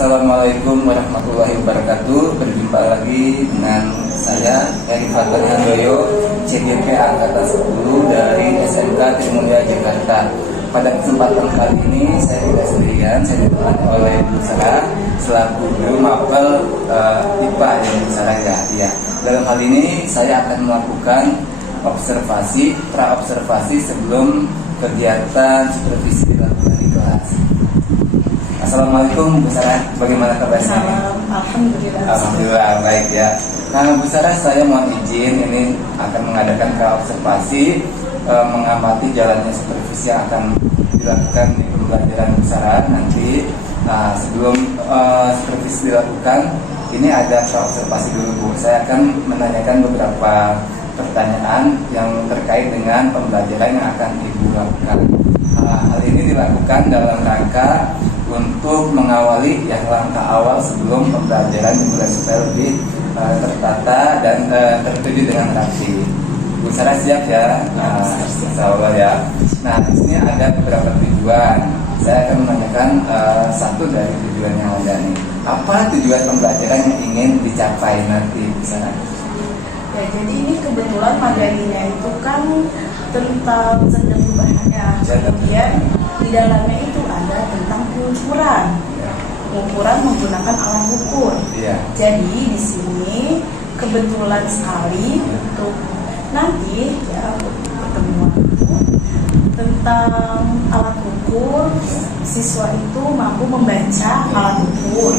Assalamualaikum warahmatullahi wabarakatuh. Berjumpa lagi dengan saya Eri Fatan Handoyo, CGP Angkatan 10 dari SMK Trimulya Jakarta. Pada kesempatan kali ini saya tidak sendirian, saya ditemani oleh Bu Sarah selaku guru mapel IPA yang Bu Sarah ya. Dalam hal ini saya akan melakukan pra-observasi sebelum kegiatan supervisi dilakukan di kelas. Assalamualaikum Bu Sarah, bagaimana kabarnya? Alhamdulillah baik ya. Nah Bu Sarah, saya mohon izin ini akan mengadakan pra-observasi mengamati jalannya supervisi yang akan dilakukan di pembelajaran Bu Sarah nanti. Nah sebelum supervisi dilakukan, ini ada pra-observasi dulu Bu. Saya akan menanyakan beberapa pertanyaan yang terkait dengan pembelajaran yang akan Ibu lakukan. Hal ini dilakukan dalam rangka untuk mengawali langkah awal sebelum pembelajaran dimulai supaya lebih tertata dan tertuju dengan rapi. Bu Sarah siap ya? Insya Allah ya. Nah di sini ada beberapa tujuan. Saya akan menanyakan satu dari tujuan yang ada nih. Apa tujuan pembelajaran yang ingin dicapai nanti Bu Sarah? Ya, jadi ini kebetulan materinya itu kan tentang zat dan perubahannya. Kemudian di dalamnya itu ada tentang pengukuran menggunakan alat ukur. Jadi di sini kebetulan sekali untuk nanti ya pertemuan itu tentang alat ukur. Siswa itu mampu membaca alat ukur.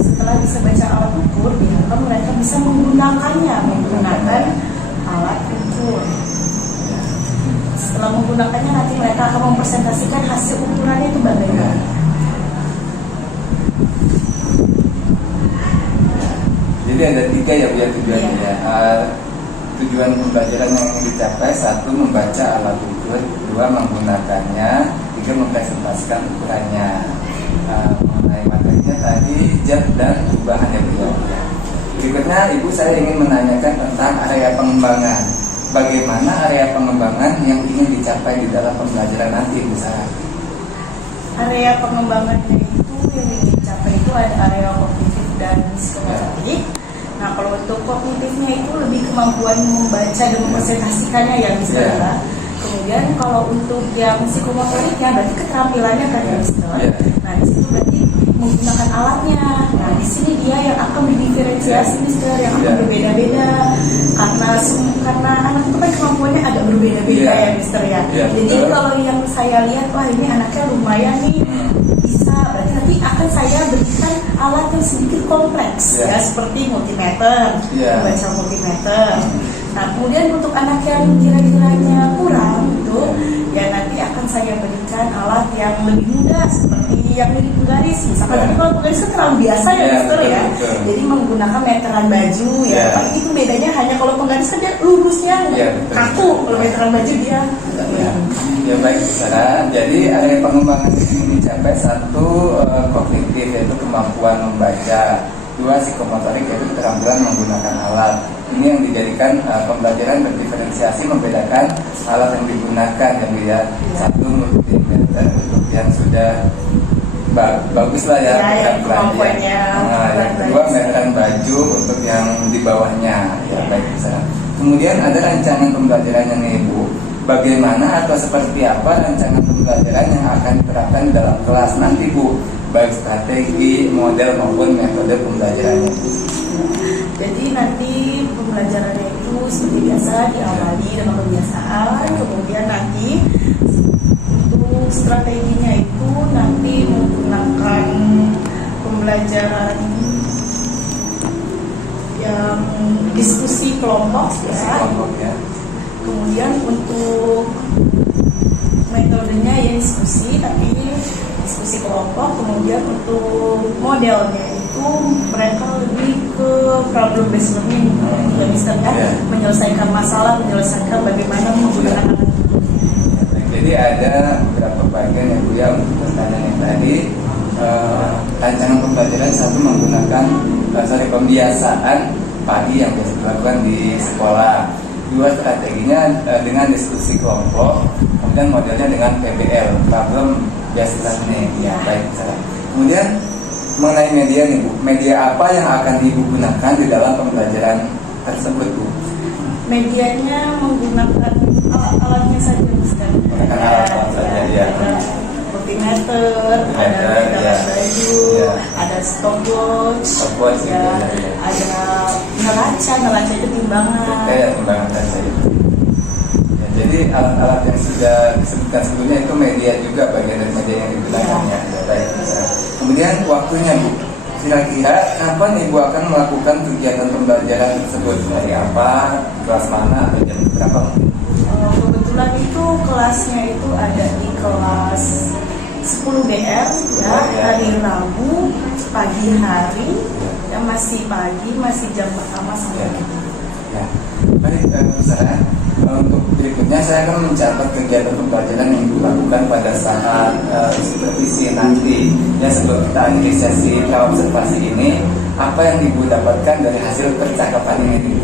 Setelah bisa baca alat ukur, diharapkan mereka bisa menggunakannya, menggunakan alat ukur. Setelah menggunakannya, nanti mereka akan mempresentasikan hasil ukurannya itu bagaimana. Jadi ada tiga ya Bu ya tujuannya ya. Tujuan pembelajaran yang dicapai: satu, membaca alat ukur; dua, menggunakannya; tiga, mempresentasikan ukurannya. Mengenai materinya tadi zat dan perubahan ya Bu ya. Berikutnya Ibu, saya ingin menanyakan tentang area pengembangan. Bagaimana area pengembangan yang ingin dicapai di dalam pembelajaran nanti Bu Sarah? Area pengembangannya itu yang ingin dicapai itu ada area kognitif dan psikomotorik. Nah kalau untuk kognitifnya itu lebih kemampuan membaca dan mempresentasikannya ya misalnya. Kemudian kalau untuk yang psikomotoriknya berarti keterampilannya kan ya Mister. Nah di situ berarti menggunakan alatnya. Nah di sini dia yang akan berdiferensiasi Mister, yang akan berbeda-beda karena anak itu kan kemampuannya agak berbeda-beda ya Mister ya. Jadi kalau yang saya lihat, wah ini anaknya lumayan nih bisa, berarti nanti akan saya berikan alat yang sedikit kompleks ya seperti multimeter, membaca multimeter. Nah kemudian untuk anak yang kira-kiranya kurang itu ya nanti akan saya berikan alat yang lebih mudah seperti yang mirip penggaris. Misalkan kalau penggaris kan terlalu biasa ya Mister ya. Jadi menggunakan meteran baju ya. Paling itu bedanya hanya kalau penggaris kan dia lurusnya kaku, kalau meteran baju dia Ya baik Bu Sarah. Jadi area pengembangan ini dicapai: satu, kognitif yaitu kemampuan membaca; dua, psikomotorik yaitu keterampilan menggunakan alat. Ini yang dijadikan pembelajaran berdiferensiasi, membedakan alat yang digunakan ya. Satu, multimeter untuk yang sudah bagus lah ya kemampuannya. Yang kedua, meteran baju untuk yang di bawahnya ya. Baik Bu Sarah. Kemudian ada rancangan pembelajarannya nih Bu. Bagaimana atau seperti apa rancangan pembelajaran yang akan diterapkan di dalam kelas nanti Bu? Baik strategi, model maupun metode pembelajarannya. Jadi nanti pembelajarannya itu seperti biasa diawali dengan kebiasaan, kemudian nanti untuk strateginya itu nanti menggunakan pembelajaran yang diskusi kelompok ya. Kemudian untuk metodenya ya diskusi, tapi diskusi kelompok. Kemudian untuk modelnya itu mereka lebih ke problem based learning juga misalnya menyelesaikan masalah, menyelesaikan bagaimana menggunakan alat. Jadi ada beberapa bagian ya Bu ya untuk pertanyaan yang tadi. Rancangan pembelajaran satu, menggunakan pembiasaan pagi yang biasa dilakukan di sekolah. dua strateginya dengan diskusi kelompok, kemudian modelnya dengan PBL, problem based learning. Ya, baik. Kemudian mengenai media nih Bu, media apa yang akan Ibu gunakan di dalam pembelajaran tersebut Bu? Medianya menggunakan alat-alatnya saja Ustaz. Menggunakan alat-alat saja, ya. Multimeter, ada baju, ada stopwatch, ya, ada neraca itu timbangan. Kayak timbangan saja. Ya, jadi alat-alat yang sudah disebutkan sebelumnya itu media juga, bagian dari media yang digunakannya. Ya, baik. Kemudian waktunya Bu, kira-kira kapan Ibu akan melakukan kegiatan pembelajaran tersebut? Hari apa, kelas mana, atau jam berapa? Kebetulan itu kelasnya itu ada di kelas 10 DR ya, hari Rabu pagi hari, ya masih pagi, masih jam pertama sampai ya. Baik, Sarah, untuk berikutnya saya akan mencatat kegiatan pembelajaran yang dilakukan pada saat supervisi nanti. Ya, sebelum kita akhiri sesi observasi ini, apa yang Ibu dapatkan dari hasil percakapan ini?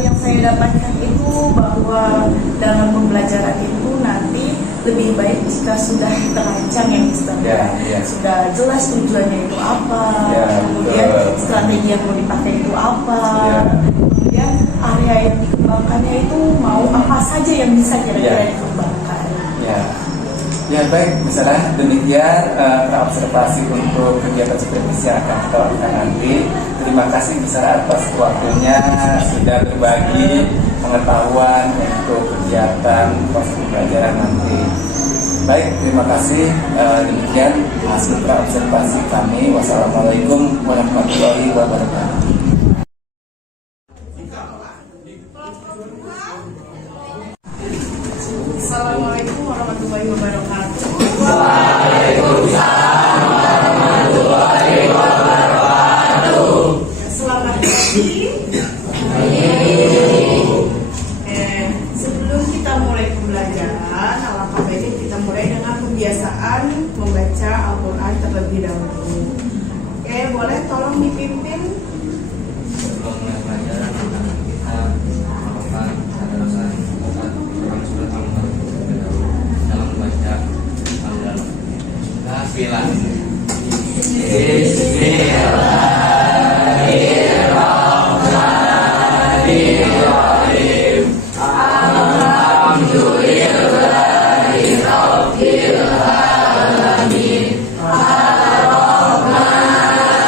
Yang saya dapatkan itu bahwa dalam pembelajaran itu nanti lebih baik jika sudah terancang ya Mister. Sudah jelas tujuannya itu apa, kemudian strategi yang mau dipakai itu apa, kemudian area yang dikembangkannya itu mau apa saja yang bisa kira-kira dikembangkan. Ya baik, misalnya demikian observasi untuk kegiatan supervisi yang akan kita lakukan nanti. Terima kasih besar atas waktunya sudah berbagi pengetahuan untuk kegiatan proses pembelajaran nanti. Baik, terima kasih. Demikian hasil observasi kami. Wassalamualaikum warahmatullahi wabarakatuh. Assalamualaikum warahmatullahi wabarakatuh. Waalaikumsalam warahmatullahi wabarakatuh. Selamat pagi. Sebelum kita mulai pembelajaran, alangkah baiknya kita mulai dengan pembiasaan membaca Al-Quran terlebih dahulu. Oke, boleh tolong dipimpin. Sebelum mulai pelajaran kita melakukan tadarusan dalam surat Al-Mulk dalam membaca Al-Quran. Bismillahirrahmanirrahim. Alhamdulillahi rabbil alamin.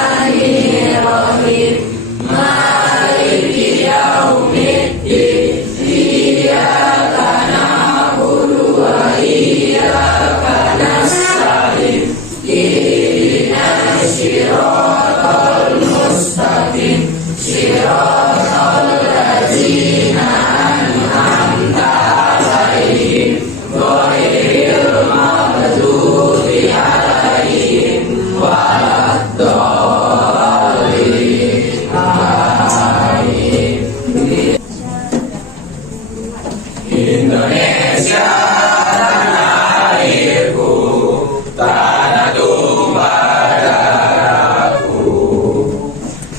Ar-Rahmanir Rahim. Maliki yaumiddin. Iyyaka na'budu wa iyyaka nasta'in. Ihdinas siratal mustaqim. Siratal ladzina an'amta 'alaihim ghairil maghdubi 'alaihim waladdallin. Amin. Indonesia tanah airku, tanah tumpah darahku.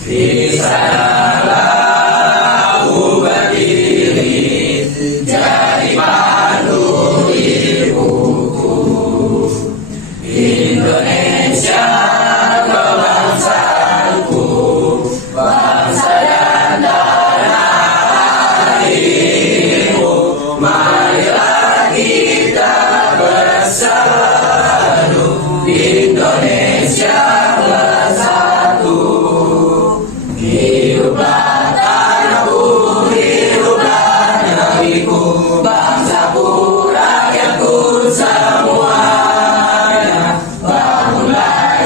Di sanalah aku berdiri, jadi pandu hidupku. Indonesia kebangsaanku, bangsa dan tanah airku. Marilah kita bersatu, Indonesia bersatu. Hiduplah tanahku, hiduplah negeriku, bangsaku, rakyatku semuanya. Bangunlah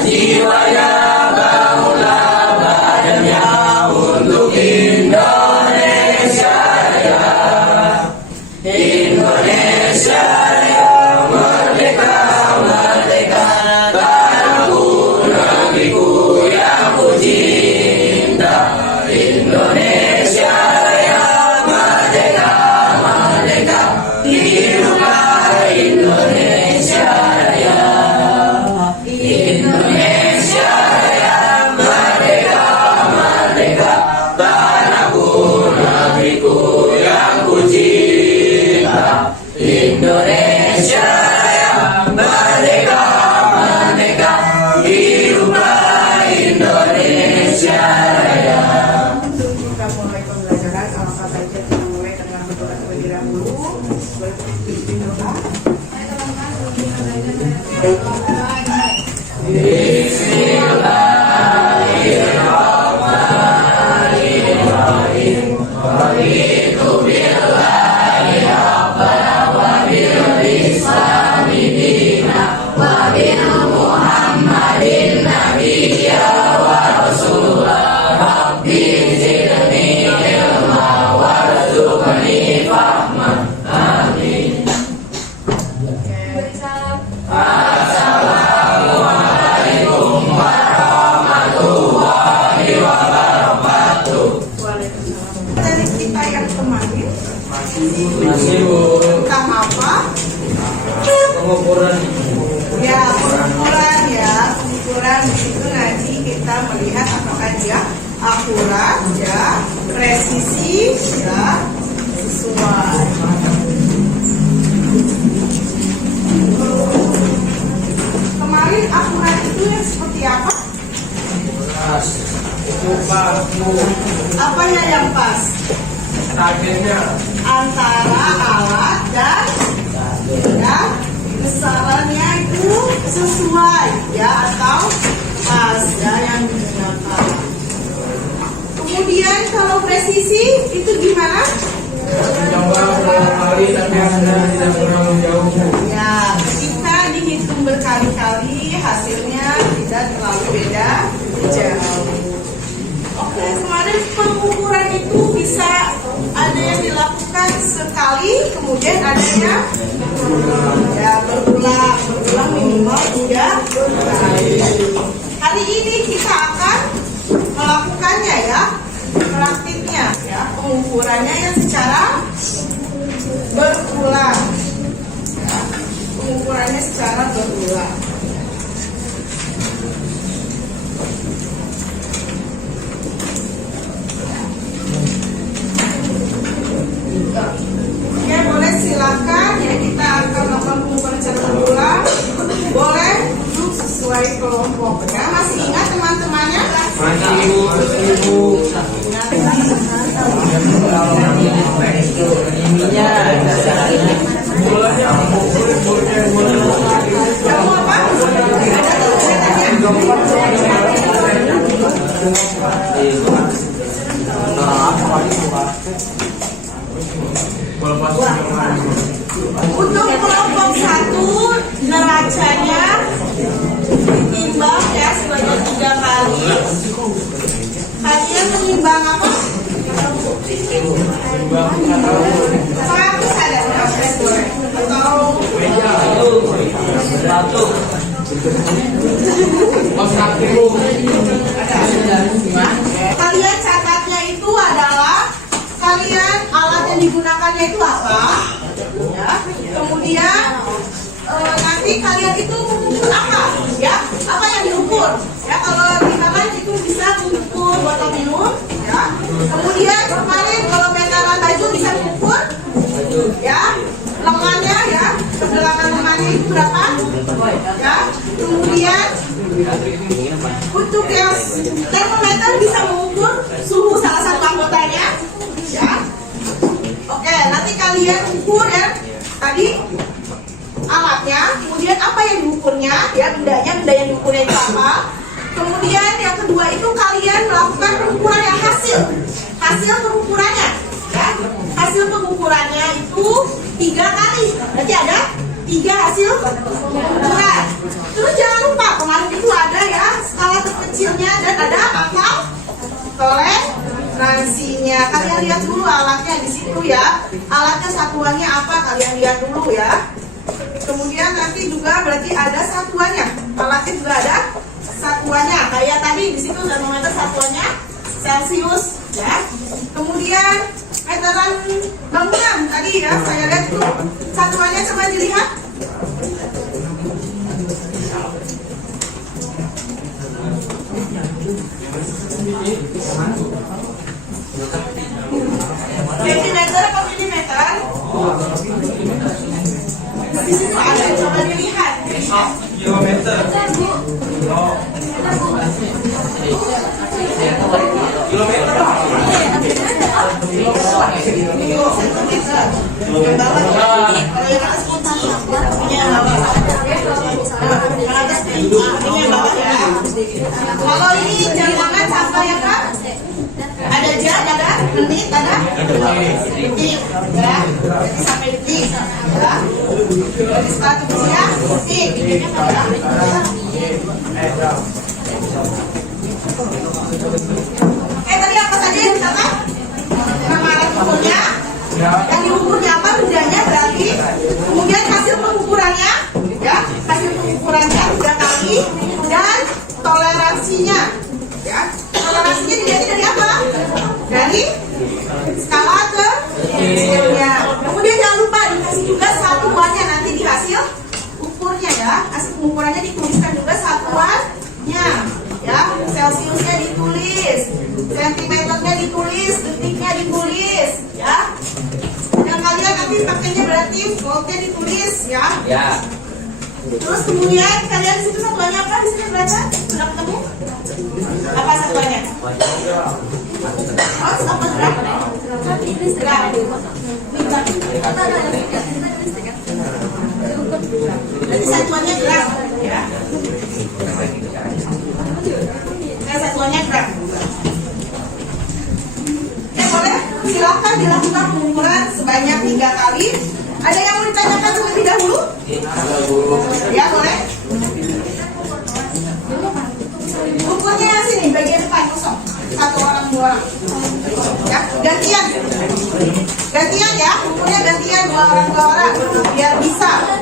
Dari kita yang kemarin Masih Bu. tentang apa? Pengukuran. Ya, pengukuran ya, pengukuran itu nanti kita melihat apakah dia akurat ya, presisi ya, sesuai. Kemarin akurat itu yang seperti apa? Itu Pak Bu. Apanya yang pas? Targetnya. Antara alat dan ya, besarannya itu sesuai ya atau pas ya yang digunakan. Kemudian kalau presisi itu gimana? Coba berapa kali tapi Anda tidak pernah menjauh. Ya, ketika dihitung berkali-kali hasilnya tidak terlalu beda jauh. Oke, kemarin pengukuran itu bisa ada yang dilakukan sekali, kemudian ada yang ya berulang minimal 3 kali. Hari ini kita akan melakukannya ya, praktiknya ya, pengukurannya yang secara berulang. Ya, pengukurannya secara berulang. Ya boleh silakan ya, kita akan melakukan pengukuran secara berulang. Boleh duduk sesuai kelompoknya. Masih ingat teman-temannya? Masih Bu. Kamu apa? Untuk kelompok 1 neracanya ditimbang ya sebanyak 3 kali. Kalian menimbang apa? 100 ada berapa? Atau kalian catatnya itu adalah kalian alat yang digunakannya itu apa? Ya. Kemudian nanti kalian itu mengukur apa? Ya, apa yang diukur? Ya, kalau misalkan itu bisa mengukur botol minum, ya. Kemudian kemarin kalau meteran baju bisa mengukur, ya, lengannya ya, kedalaman lengannya itu berapa? Ya. Kemudian untuk yang termometer bisa mengukur suhu salah satu anggotanya, ya. Oke, nanti kalian ukur ya. Tadi alatnya, kemudian apa yang diukurnya, ya benda yang diukurnya itu apa. Kemudian yang kedua itu kalian melakukan pengukuran yang hasil pengukurannya, ya. Hasil pengukurannya itu 3 kali, berarti ada 3 hasil pengukuran. Terus jangan lupa kemarin itu ada ya skala terkecilnya dan ada angka toleransinya. Kalian lihat dulu alatnya di situ ya. Alatnya satuannya apa? Kalian lihat dulu ya. Kemudian nanti juga berarti ada satuannya. Alatnya juga ada satuannya. Kayak tadi di situ termometer satuannya Celcius ya. Kemudian meteran bangunan tadi ya saya lihat itu satuannya coba dilihat. Desimeter apa milimeter? Di situ ada, coba dilihat. Kilometer. Kilometer. Kalau ini jam tangan sampai ya Kak? Ada jam, ada menit, ada detik, ya. Jadi sampai detik, ya. Jadi status ya, detik, ya. Tadi apa saja yang dicatat? Nama alat ukurnya, yang diukurnya apa bendanya berarti, kemudian hasil pengukurannya, ya, hasil pengukurannya 3 kali dan toleransinya, ya. Toleransinya dilihat dari apa? Dari skala ke skillnya. Kemudian jangan lupa dikasih juga satuannya nanti di hasil ukurnya, ya. Hasil pengukurannya dituliskan juga satuannya, ya. Celsiusnya ditulis, sentimeternya ditulis, detiknya ditulis, ya. Yang kalian nanti pakainya berarti voltnya ditulis, ya. Ya. Terus kemudian kalian di situ satuannya apa? Di sini baca, sudah ketemu? Apa satuannya? Oh, apa gram? Gram. Jadi satuannya gram, ya. Satuannya gram. Ya boleh, silakan dilakukan pengukuran sebanyak 3 kali. Ada yang mau ditanyakan terlebih dahulu? Ya boleh. Ukurnya yang sini, bagian depan kosong. 1 orang 2 orang. Ya, gantian. Gantian ya, ukurnya gantian 2 orang 2 orang biar bisa.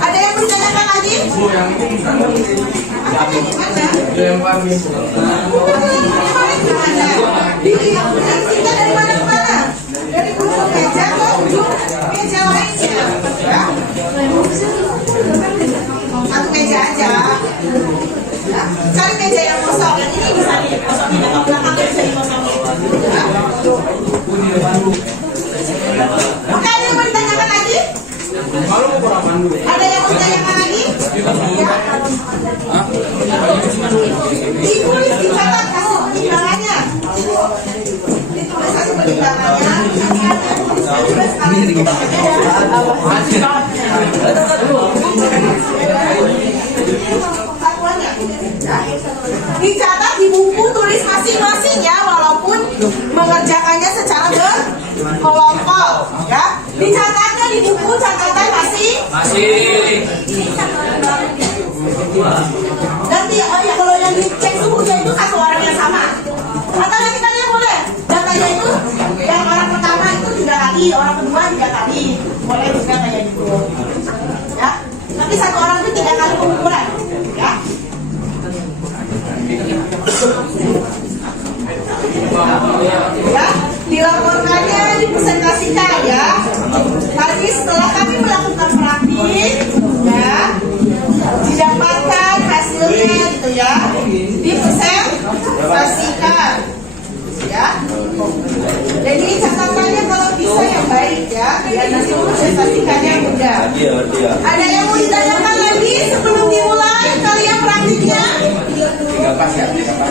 Ada yang mau ditanyakan lagi? Apa yang gimana? Kita dari mana ke mana? Dari ujung meja ke ujung meja lainnya, ya. Satu meja aja, ya. Cari meja yang kosong. Yang ini bisa dikosongin, yang belakang bisa dikosongin, ya. Oke, ada yang mau ditanyakan lagi? Ada yang mau ditanyakan lagi? Ya. Ditulis, dicatat hasil pertimbangannya. Ditulis hasil pertimbangannya. Dicatat di buku tulis masing-masing ya, walaupun mengerjakannya secara berkelompok, ya. Dicatatnya di buku catatan masing. Nanti oh ya, kalau yang dicek suhunya itu 1 orang yang sama. Atau nanti kalian boleh datanya itu yang orang pertama itu 3 kali, orang kedua 3 kali, boleh juga kayak gitu, ya. Tapi 1 orang itu 3 kali pengukuran, ya. Ya, dilaporkannya dipresentasikan ya. Tadi setelah kami melakukan praktik, ya, didapatkan hasilnya gitu ya, dipresentasikan, ya. Jadi catatannya kalau bisa yang baik ya, biar nanti presentasikannya mudah. Ada yang mau ditanyakan lagi sebelum dimulai kalian praktiknya? 3 pas ya, 3 pas.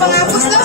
Penghapus dong.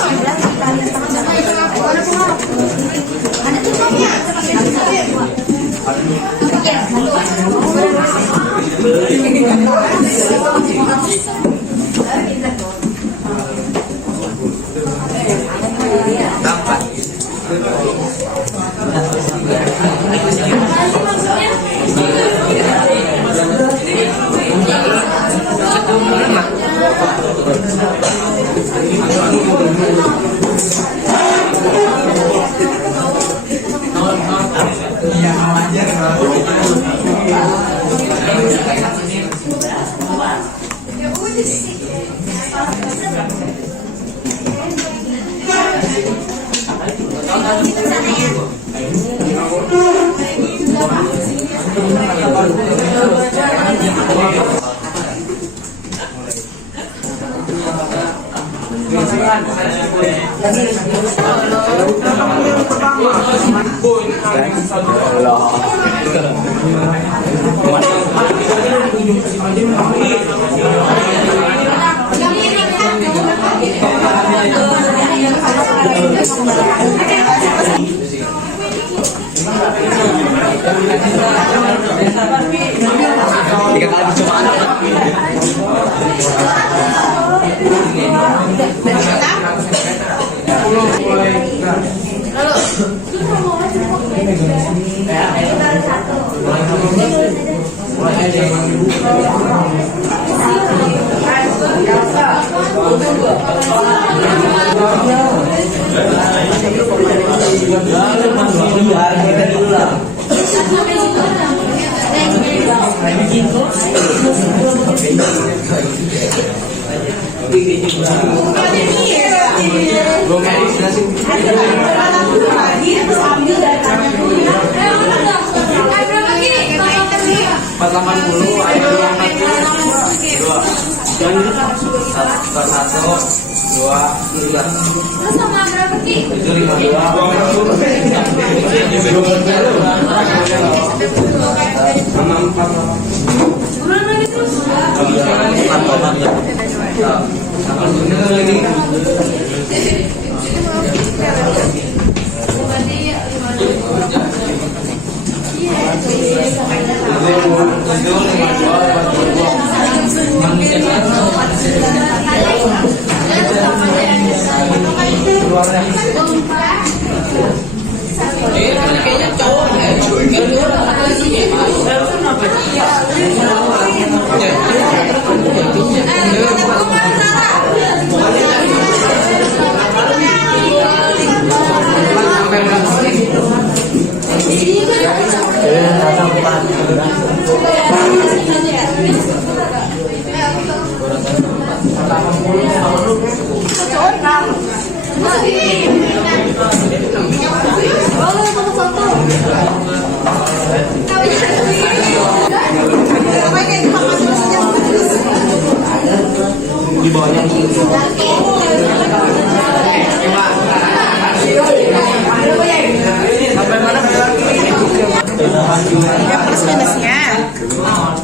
Ya plus minusnya,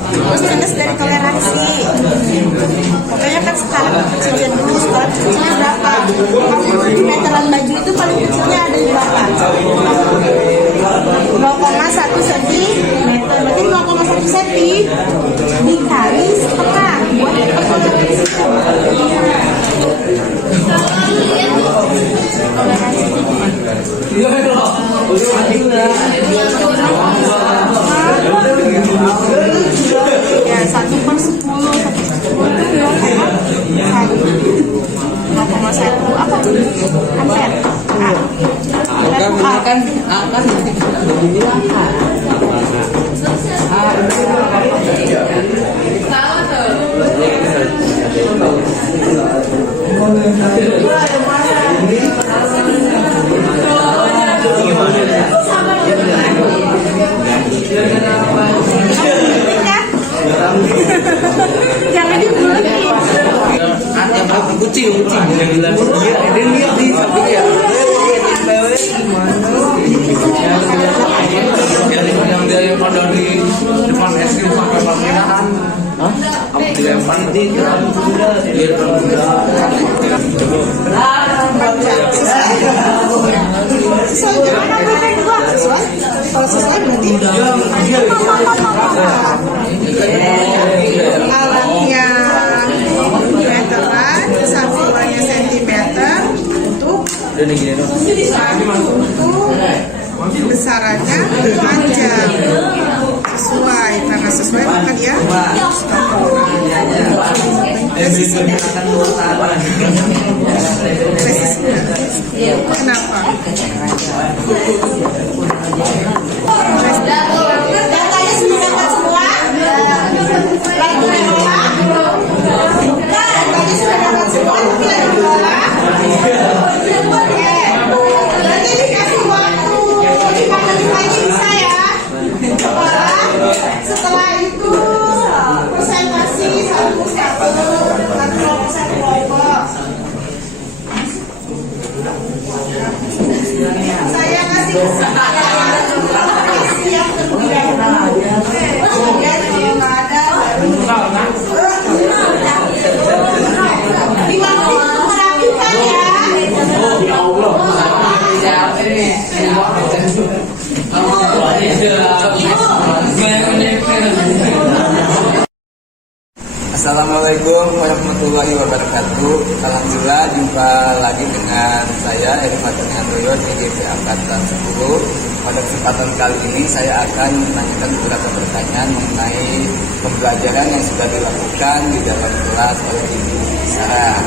plus minus dari toleransi. Pokoknya kan skala kecilnya dulu, skala kecilnya berapa? Meteran baju itu paling kecilnya ada di berapa? 0,1 cm, berarti 0,1 cm dikali setengah buat toleransi. Ya 1/10, 0,1 apa? Ampere. Akan Jangan dibully. kucing dia lihat di sampingnya yang dia pada di depan es krim sampai perkiraan apa dilempar di dia Sesuai gimana Kalau sesuai berarti alatnya meteran, sampulnya sentimeter untuk besarannya panjang sesuai, karena sesuai maka dia kenapa? Datanya sudah dapat semua? Datanya sudah dapat semua, tapi lagi diolah. Oke, nanti dikasih waktu 5 menit lagi bisa ya. Setelah itu presentasi satu kelompok. Saya kasih kesempatan siap terlebih dahulu. Kemudian kalau nggak ada, 5 menit untuk merapikan ya. Assalamualaikum warahmatullahi wabarakatuh. Alhamdulillah jumpa lagi dengan saya Eri Fatani Handoyo di GP Angkatan 10. Pada kesempatan kali ini saya akan menanyakan beberapa pertanyaan mengenai pembelajaran yang sudah dilakukan di dalam kelas oleh Ibu Sarah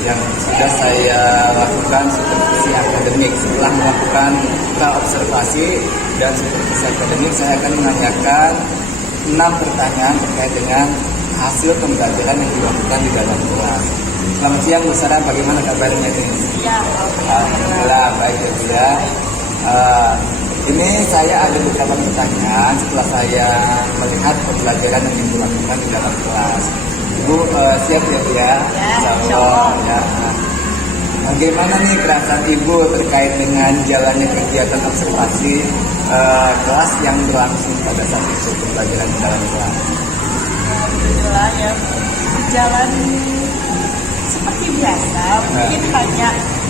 yang sudah saya lakukan supervisi akademik. Setelah melakukan observasi dan supervisi akademik, saya akan menanyakan 6 pertanyaan terkait dengan hasil pembelajaran yang dilakukan di dalam kelas. Selamat siang Bu Sarah, bagaimana kabarnya ini? Ya, Alhamdulillah baik ya Bu ya. Ini saya ada beberapa pertanyaan setelah saya melihat pembelajaran yang dilakukan di dalam kelas. Ibu siap ya Bu ya? Insyaallah ya. Bagaimana nih perasaan Ibu terkait dengan jalannya kegiatan observasi kelas yang berlangsung pada saat itu, pembelajaran di dalam kelas? alhamdulillah ya berjalan seperti biasa. Mungkin hanya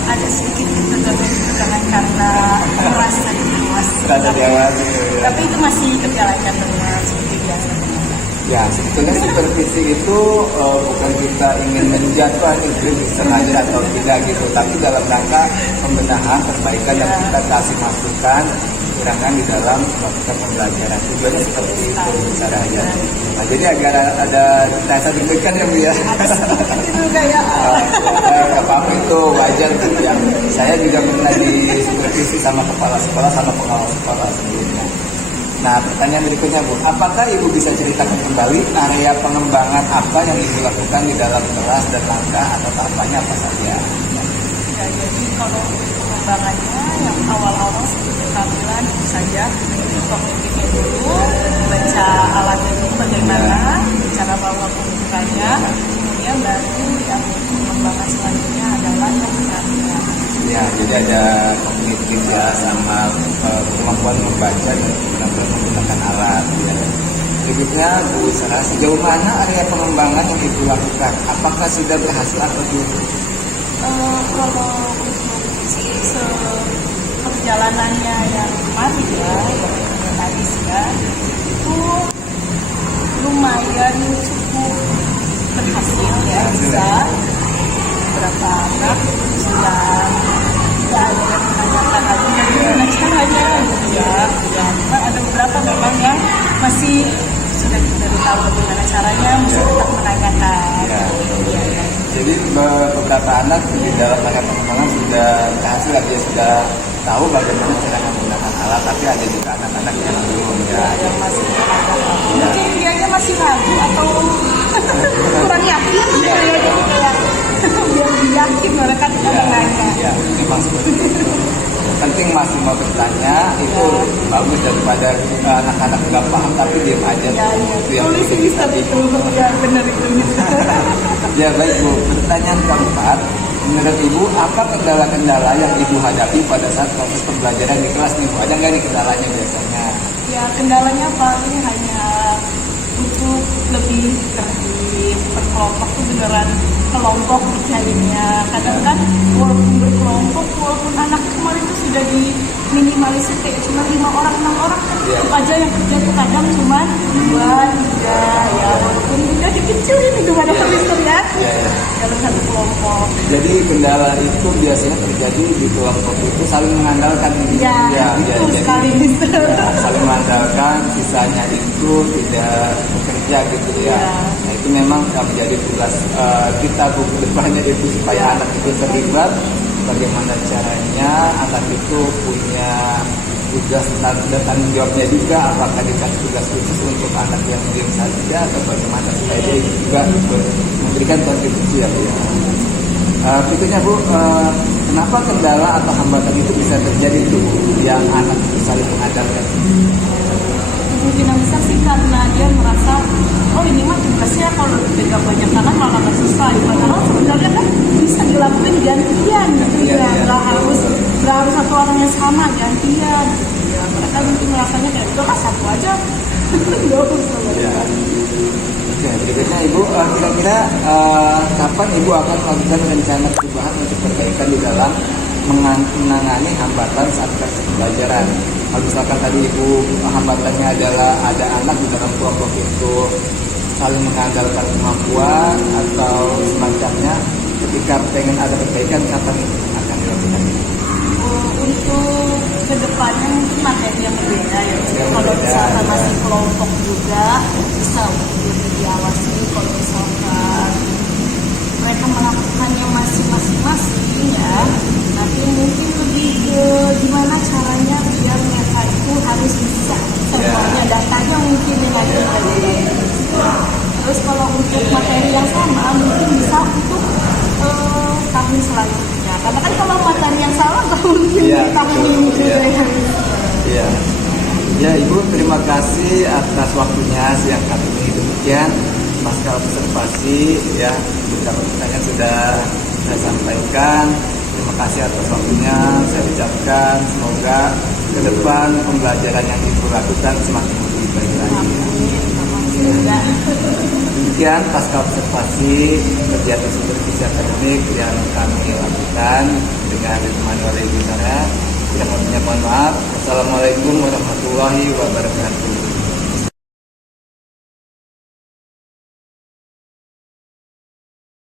ada sedikit ketegangan karena merasa dewas. Tapi itu masih terjalankan dengan seperti biasa. Ya, sebetulnya supervisi itu bukan kita ingin menjatuhkan itu sengaja atau tidak gitu, tapi dalam rangka pembenahan, perbaikan dan kita kasih masukan kekurangan di dalam melakukan pembelajaran. Tujuannya seperti itu caranya. Nah, jadi agar ada rasa deg-degan ya Bu ya. Itu kayak apa itu wajar gitu ya. Saya juga pernah di supervisi sama kepala sekolah sama pengawas sekolah sebelumnya. Nah, pertanyaan berikutnya Bu, apakah Ibu bisa ceritakan kembali area pengembangan apa yang Ibu lakukan di dalam kelas dan langkah atau tahapannya apa saja? ya, jadi kalau pengembangannya yang awal-awal seperti tampilan itu saja kognitifnya dulu, baca alatnya dulu bagaimana, cara bawa pembukaannya, kemudian baru yang pengembangan selanjutnya adalah yang pengertian. Ya, jadi ada kognitif ya sama kemampuan membaca dan kemampuan menggunakan alat. Ya. Berikutnya Bu Sarah, sejauh mana area pengembangan yang Ibu lakukan? Apakah sudah berhasil atau belum? Kalau untuk perjalanannya yang kemarin ya, yang tadi ya, itu lumayan cukup berhasil ya, bisa beberapa anak sudah tidak ada yang menanyakan lagi bagaimana caranya gitu ya. Cuma ada beberapa memang yang masih sudah tahu bagaimana caranya, masih tetap menanyakan. Ya. Jadi beberapa anak di dalam area pengembangan sudah berhasil, dia sudah tahu bagaimana cara menggunakan alat, tapi ada juga anak-anak yang belum ya. Yang masih mungkin dianya masih ragu atau kurang yakin gitu ya, jadi kayak biar yakin mereka tidak menanya. Ya, memang seperti itu. Penting masih mau bertanya itu bagus daripada anak-anak nggak paham tapi diam aja. Itu yang tulis kita itu ya benar itu. Ya baik Bu, pertanyaan keempat, menurut Ibu apa kendala-kendala yang Ibu hadapi pada saat proses pembelajaran di kelas nih? Ada nggak nih kendalanya biasanya? Ya kendalanya paling hanya butuh lebih tertib, berkelompok tuh beneran kelompok bicaranya. Kadang kan walaupun berkelompok, walaupun anaknya kemarin tuh sudah minimalisir kayak cuma 5 orang 6 orang kan Iya. tetap aja yang kerja tuh kadang cuma 2 3 ya walaupun udah kecil ini gimana Iya. Mister ya Iya, iya. dalam satu kelompok. Jadi kendala itu biasanya terjadi di kelompok itu saling mengandalkan ini. Ya, betul jadi, sekali Mister. ya, saling mengandalkan, sisanya itu tidak bekerja gitu ya. Ya. Nah, itu memang menjadi tugas kita bu ke depannya itu supaya Ya. anak itu terlibat. Bagaimana caranya anak itu punya tugas dan tanggung jawabnya juga, apakah dikasih tugas khusus untuk anak yang diam saja atau bagaimana supaya dia juga memberikan kontribusi ya Bu ya. Berikutnya Bu, kenapa kendala atau hambatan itu bisa terjadi itu Bu, yang anak itu saling mengandalkan? Kemungkinan besar sih karena dia merasa oh ini mah tugasnya kalau dipegang banyak tangan malah nggak selesai, padahal sebenarnya kan bisa dilakuin gantian gitu Iya, ya, iya. nggak harus satu orang yang sama, gantian gitu ya. Mereka mungkin merasanya kayak udah lah satu aja nggak usah Ya. Oke, berikutnya Ibu, kira-kira kapan Ibu akan melakukan rencana perubahan untuk perbaikan di dalam menangani hambatan saat proses pembelajaran? Kalau misalkan tadi Ibu hambatannya adalah ada anak di dalam kelompok itu saling mengandalkan kemampuan atau semacamnya, ketika pengen ada perbaikan kapan akan dilakukan? untuk kedepannya mungkin materi yang berbeda ya. Yang Kalau berbeda, misalkan ya. masih kelompok juga bisa lebih diawasi. Kalau misalkan mereka melakukannya masing-masing ya, nanti mungkin lebih ke gimana caranya biar mereka itu harus bisa semuanya, datanya mungkin yang ada Terus kalau untuk materi yang sama mungkin bisa untuk tahun selanjutnya. Karena kan kalau materi yang salah nggak mungkin Iya, di tahun betul. ini juga Iya. ya. Iya. Ya Ibu, terima kasih atas waktunya siang kali ini. Demikian pasca observasi ya, beberapa pertanyaan sudah saya sampaikan. Terima kasih atas waktunya. Saya ucapkan semoga ke depan pembelajaran yang Ibu lakukan semakin lebih baik lagi. Juga. Demikian pasca observasi kegiatan supervisi akademik yang kami lakukan dengan ditemani oleh Ibu Sarah. Yang mohon maaf. Wassalamualaikum warahmatullahi wabarakatuh.